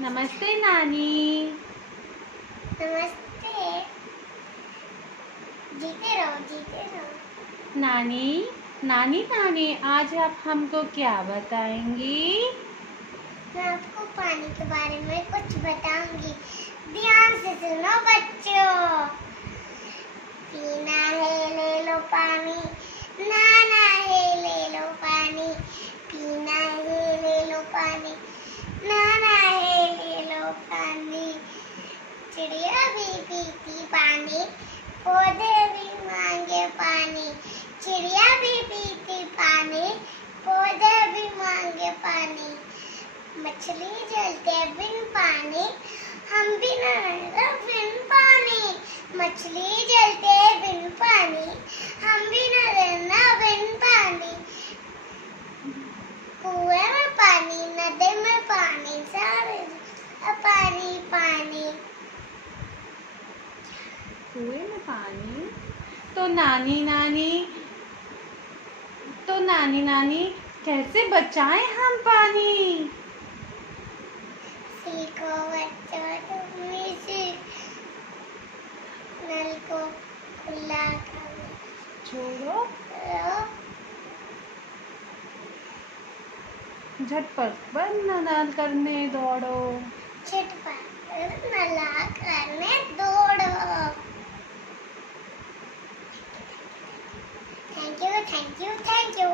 नमस्ते नानी। नमस्ते। जीते रहो, जीते रहो। नानी नानी नानी आज आप हमको क्या बताएंगी? मैं आपको पानी के बारे में कुछ बताऊंगी। ध्यान से सुनो बच्चों। पीना है ले लो पानी, नहाना है ले लो पानी। पीना है ले लो पानी, नहाना है ले लो पानी। चिड़िया भी पीती पानी, पौधे भी मांगे पानी। चिड़िया भी पीती पानी, पौधे भी मांगे पानी। मछली जलते बिन पानी, हम भी न रह बिन पानी। मछली जलते बिन पानी, हम भी न रहना बिन पानी। कुएं में पानी, नदी में पानी, सारे पानी पानी। कुएं में पानी। तो नानी नानी कैसे बचाएं हम पानी? सीखो बच्चों, तुम भी नल को खुला करो, छोड़ो, झटपट बंद नल करने दौड़ो। झटपट नला करने दौड़ो। Thank you, thank you, thank you.